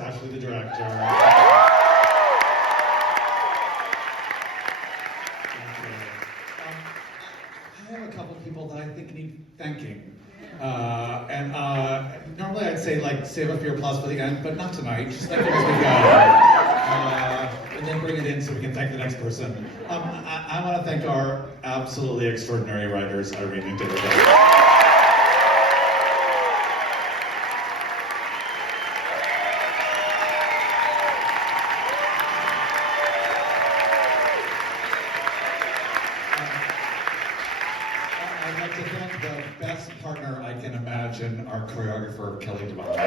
Ashley, the director. I have a couple people that I think need thanking. Normally I'd say like save up your applause for the end, but not tonight. Just thank you as we go. And then bring it in so we can thank the next person. I want to thank our absolutely extraordinary writers, Irene and David. I'd like to thank the best partner I can imagine, our choreographer, Kelly Devine.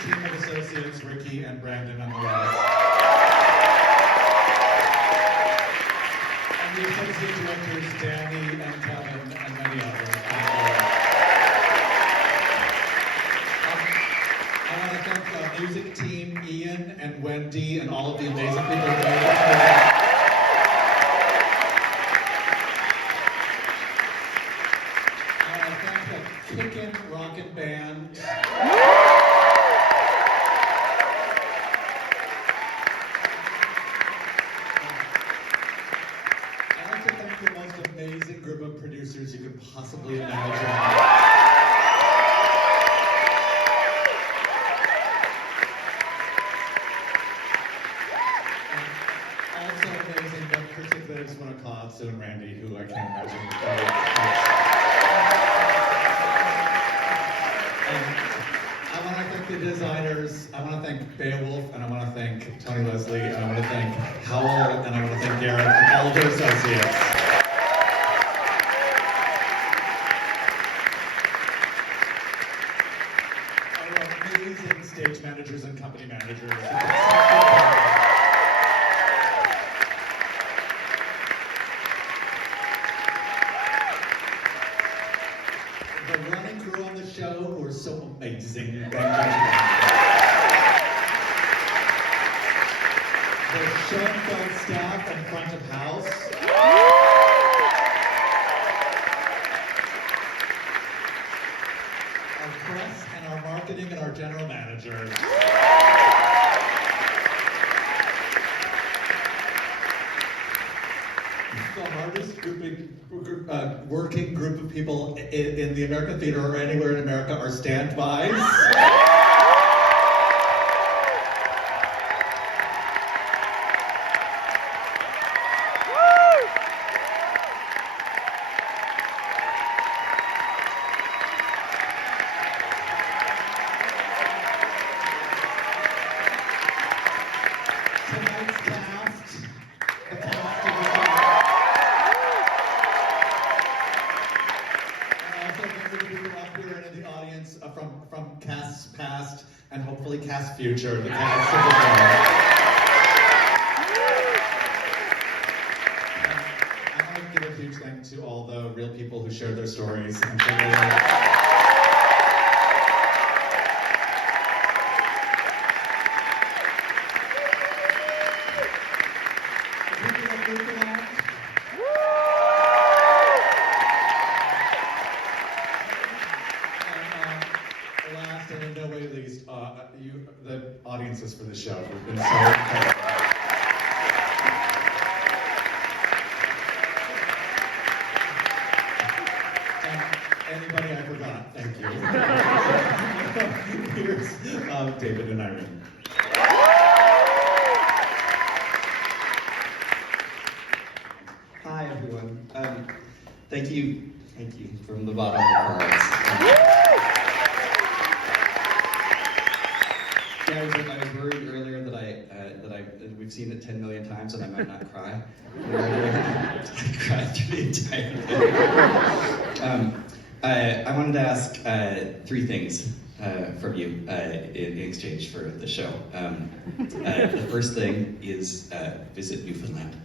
Team of associates, Ricky and Brandon and the rest. And the associate directors, Danny and Kevin and many others. I want to thank the music team, Ian and Wendy and all of the amazing people who made it. I want to thank the Kickin' Rockin' Band. The most amazing group of producers you could possibly imagine. Also amazing, but particularly I just want to call out Sue and Randy, who I can't imagine. I want to thank the designers, I want to thank Beowulf, and I want to thank Tony Leslie, and I want to thank Howell, and I want to thank Garrett, and all of their associates. Amazing stage managers and company managers. The running crew on the show who are so amazing. The Schoenfeld staff and front of house. Our press and our marketing and our general managers. The hardest working group of people in the American theater or anywhere in America are standbys. Tonight's cast, the cast of the show. And also thank you to people up here and in the audience from casts past and hopefully cast future, the cast of the show. I want to give a huge thank to all the real people who shared their stories and shared their lives. Last and in no way least, the audiences for the show have been so incredible. And anybody I forgot, thank you. Here's David and Irene. Hi everyone. Thank you from the bottom of our hearts. Yeah, I was worried earlier that we've seen it 10 million times and I might not cry. I cried through the entire thing. I wanted to ask three things from you in exchange for the show. The first thing is visit Newfoundland.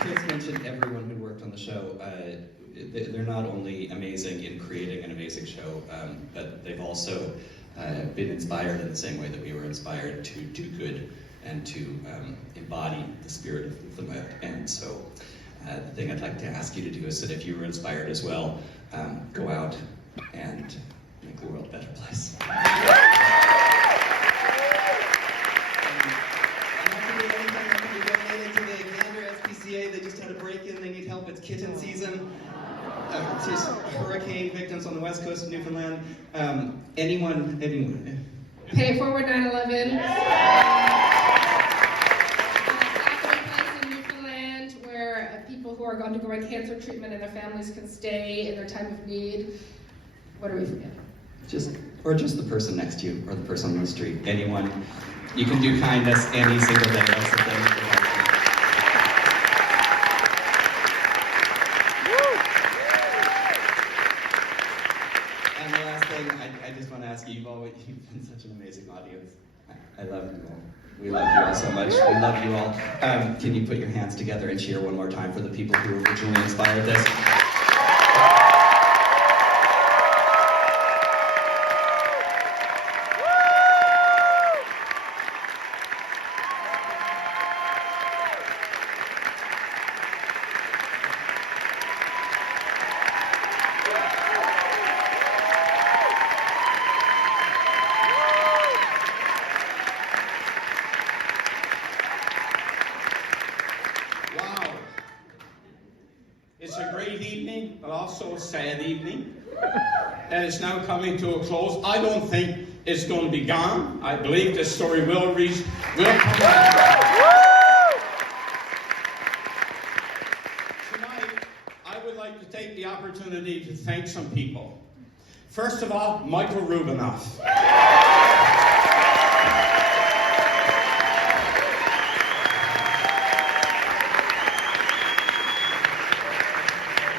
Chris mentioned everyone who worked on the show. They're not only amazing in creating an amazing show, but they've also been inspired in the same way that we were inspired to do good and to embody the spirit of Newfoundland. And so the thing I'd like to ask you to do is that if you were inspired as well, go out and make the world a better place. They just had a break-in, they need help, it's kitten season. There's hurricane victims on the west coast of Newfoundland. Anyone? Pay it forward 9/11. Place in Newfoundland where people who are undergoing cancer treatment and their families can stay in their time of need. What are we forgetting? Just the person next to you, or the person on the street. Anyone. You can do kindness any single day. That's the thing. And the last thing, I just want to ask you, you've been such an amazing audience. I love you all. We love you all so much. We love you all. Can you put your hands together and cheer one more time for the people who originally inspired this? It's a great evening, but also a sad evening. And it's now coming to a close. I don't think it's going to be gone. I believe this story will come back. Tonight, I would like to take the opportunity to thank some people. First of all, Michael Rubinoff.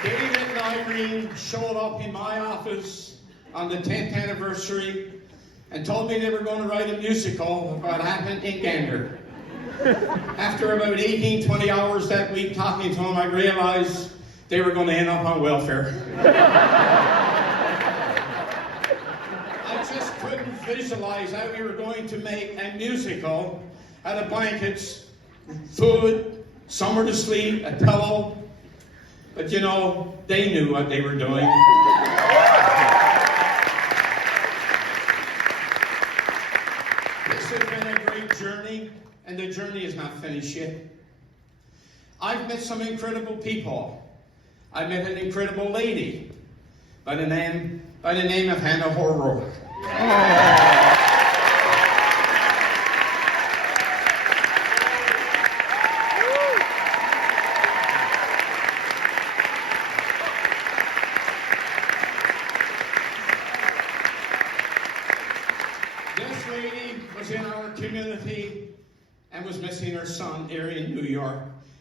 David and Irene showed up in my office on the 10th anniversary and told me they were going to write a musical about what happened in Gander. After about 18, 20 hours that week talking to them, I realized they were going to end up on welfare. I just couldn't visualize how we were going to make a musical out of blankets, food, somewhere to sleep, a pillow. But you know, they knew what they were doing. This has been a great journey, and the journey is not finished yet. I've met some incredible people. I met an incredible lady by the name of Hannah O'Rourke. This lady was in our community and was missing her son here in New York.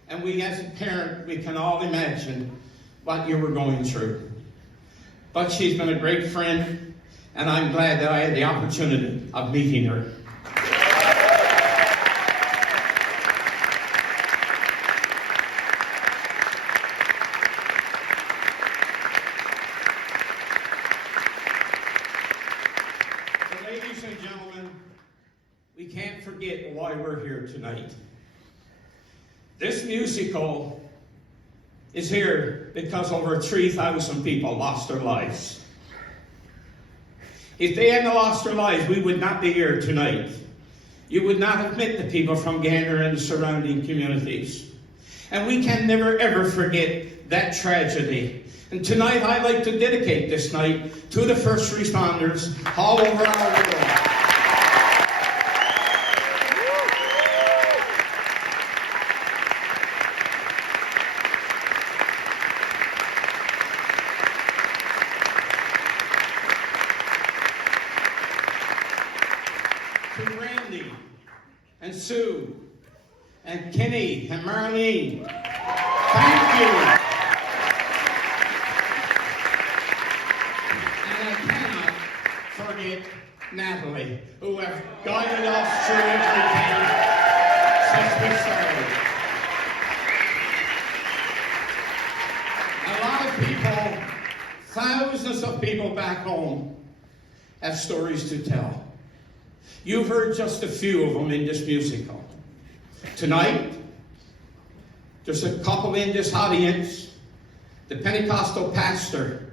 And we as a parent, we can all imagine what you were going through. But she's been a great friend, and I'm glad that I had the opportunity of meeting her. So ladies and gentlemen, we can't forget why we're here tonight. This musical is here because over 3,000 people lost their lives. If they hadn't lost their lives, we would not be here tonight. You would not have met the people from Gander and the surrounding communities. And we can never ever forget that tragedy. And tonight I'd like to dedicate this night to the first responders all over our world. To Randy and Sue and Kenny and Marlene, thank you. And I cannot forget Natalie, who have guided us through everything since we started. A lot of people, thousands of people back home, have stories to tell. You've heard just a few of them in this musical. Tonight, there's a couple in this audience. The Pentecostal pastor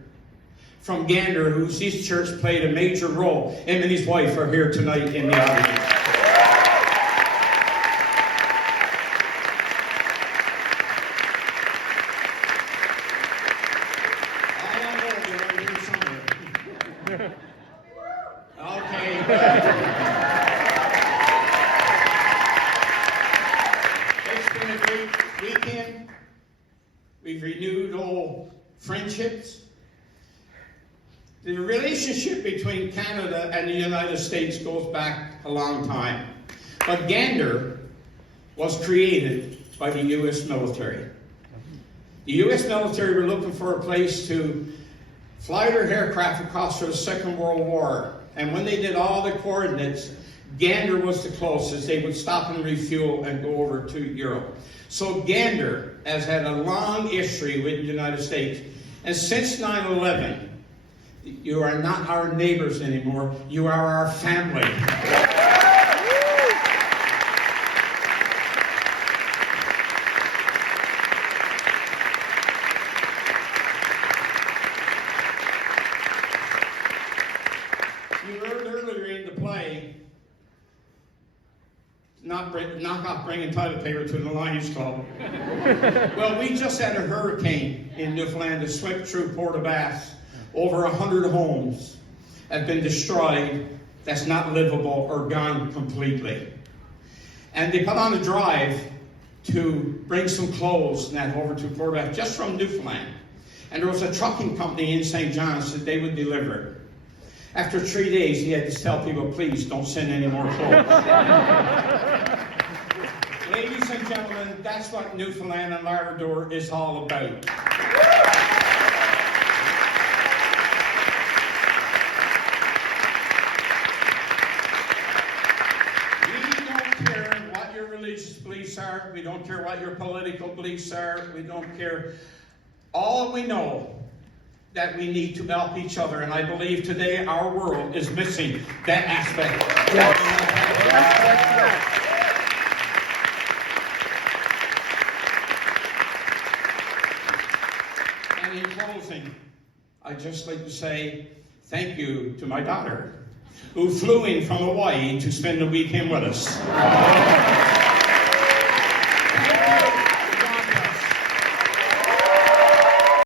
from Gander, whose his church played a major role, him and his wife are here tonight in the audience. Okay. It's been a great weekend. We've renewed old friendships. The relationship between Canada and the United States goes back a long time. But Gander was created by the U.S. military. The U.S. military were looking for a place to fly their aircraft across for the Second World War. And when they did all the coordinates, Gander was the closest. They would stop and refuel and go over to Europe. So Gander has had a long history with the United States. And since 9/11, you are not our neighbors anymore. You are our family. You heard earlier in the play, knock off bringing toilet paper to the Lions Club. Well, we just had a hurricane in Newfoundland that swept through Port aux Basques. Over 100 homes have been destroyed, that's not livable or gone completely. And they put on a drive to bring some clothes and that over to Port aux Basques, just from Newfoundland. And there was a trucking company in St. John's that they would deliver it. After 3 days, he had to tell people, please don't send any more clothes. Ladies and gentlemen, that's what Newfoundland and Labrador is all about. Religious beliefs are. We don't care what your political beliefs are. We don't care. All we know that we need to help each other, and I believe today our world is missing that aspect. Yes. And in closing, I'd just like to say thank you to my daughter, who flew in from Hawaii to spend the weekend with us.